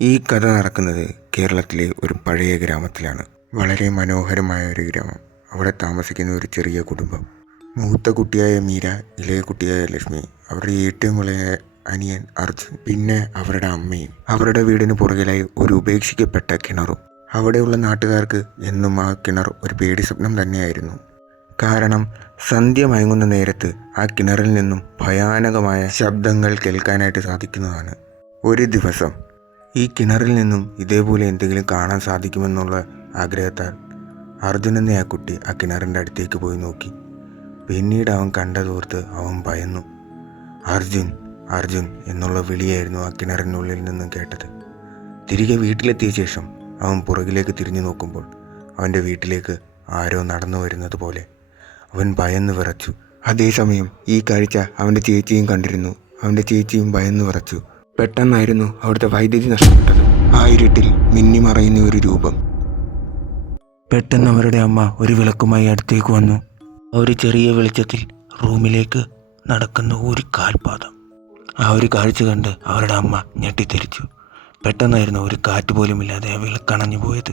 ഈ കഥ നടക്കുന്നത് കേരളത്തിലെ ഒരു പഴയ ഗ്രാമത്തിലാണ്. വളരെ മനോഹരമായ ഒരു ഗ്രാമം. അവിടെ താമസിക്കുന്ന ഒരു ചെറിയ കുടുംബം. മൂത്ത കുട്ടിയായ മീര, ഇളയ കുട്ടിയായ ലക്ഷ്മി, അവരുടെ ഏറ്റവും ഇളയ അനിയൻ അർജുൻ, പിന്നെ അവരുടെ അമ്മയും. അവരുടെ വീടിന് പുറകിലായി ഒരു ഉപേക്ഷിക്കപ്പെട്ട കിണറും. അവിടെയുള്ള നാട്ടുകാർക്ക് എന്നും ആ കിണർ ഒരു പേടി സ്വപ്നം തന്നെയായിരുന്നു. കാരണം സന്ധ്യ മയങ്ങുന്ന നേരത്ത് ആ കിണറിൽ നിന്നും ഭയാനകമായ ശബ്ദങ്ങൾ കേൾക്കാനായിട്ട് സാധിക്കുന്നതാണ്. ഒരു ദിവസം ഈ കിണറിൽ നിന്നും ഇതേപോലെ എന്തെങ്കിലും കാണാൻ സാധിക്കുമെന്നുള്ള ആഗ്രഹത്താൽ അർജുൻ എന്ന ആ കുട്ടി ആ കിണറിൻ്റെ അടുത്തേക്ക് പോയി നോക്കി. പിന്നീട് അവൻ കണ്ടതോർത്ത് അവൻ ഭയന്നു. അർജുൻ, അർജുൻ എന്നുള്ള വിളിയായിരുന്നു ആ കിണറിനുള്ളിൽ നിന്നും കേട്ടത്. തിരികെ വീട്ടിലെത്തിയ ശേഷം അവൻ പുറകിലേക്ക് തിരിഞ്ഞു നോക്കുമ്പോൾ അവൻ്റെ വീട്ടിലേക്ക് ആരോ നടന്നു വരുന്നത് പോലെ അവൻ ഭയന്ന് വിറച്ചു. അതേസമയം ഈ കാഴ്ച അവൻ്റെ ചേച്ചിയും കണ്ടിരുന്നു. അവൻ്റെ ചേച്ചിയും ഭയന്ന് വിറച്ചു. പെട്ടെന്നായിരുന്നു അവിടുത്തെ വൈദ്യുതി നഷ്ടപ്പെട്ടത്. ആ ഇരുട്ടിൽ മിന്നിമറയുന്ന ഒരു രൂപം. പെട്ടെന്ന് അവരുടെ അമ്മ ഒരു വിളക്കുമായി അടുത്തേക്ക് വന്നു. ഒരു ചെറിയ വെളിച്ചത്തിൽ റൂമിലേക്ക് നടക്കുന്ന ഒരു കാൽപാദം. ആ ഒരു കാഴ്ച കണ്ട് അവരുടെ അമ്മ ഞെട്ടിത്തെറിച്ചു. പെട്ടെന്നായിരുന്നു ഒരു കാറ്റ് പോലും ഇല്ലാതെ ആ വിളക്കണഞ്ഞു പോയത്.